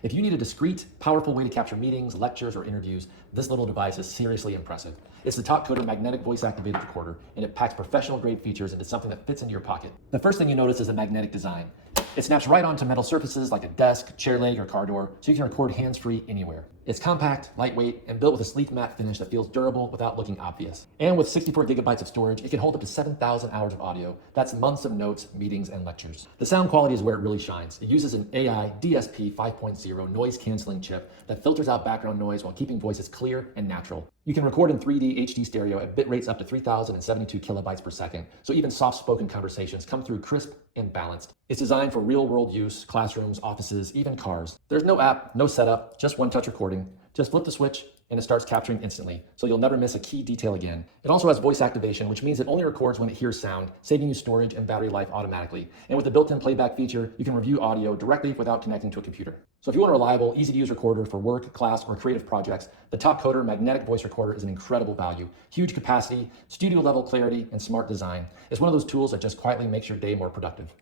If you need a discreet, powerful way to capture meetings, lectures, or interviews, this little device is seriously impressive. It's the Tallkcoder magnetic voice activated recorder, and it packs professional grade features into something that fits into your pocket. The first thing you notice is the magnetic design. It snaps right onto metal surfaces like a desk, chair leg, or car door, so you can record hands-free anywhere. It's compact, lightweight, and built with a sleek matte finish that feels durable without looking obvious. And with 64 gigabytes of storage, it can hold up to 7,000 hours of audio. That's months of notes, meetings, and lectures. The sound quality is where it really shines. It uses an AI DSP 5.0 noise canceling chip that filters out background noise while keeping voices clear and natural. You can record in 3D HD stereo at bit rates up to 3,072 kilobytes per second, so even soft-spoken conversations come through crisp and balanced. It's designed for real-world use, classrooms, offices, even cars. There's no app, no setup, just one-touch recording. Just flip the switch and it starts capturing instantly, so you'll never miss a key detail again. It also has voice activation, which means it only records when it hears sound, saving you storage and battery life automatically. And with the built-in playback feature, you can review audio directly without connecting to a computer. So if you want a reliable, easy-to-use recorder for work, class, or creative projects, the Tallkcoder magnetic voice recorder is an incredible value. Huge capacity, studio-level clarity, and smart design. It's one of those tools that just quietly makes your day more productive.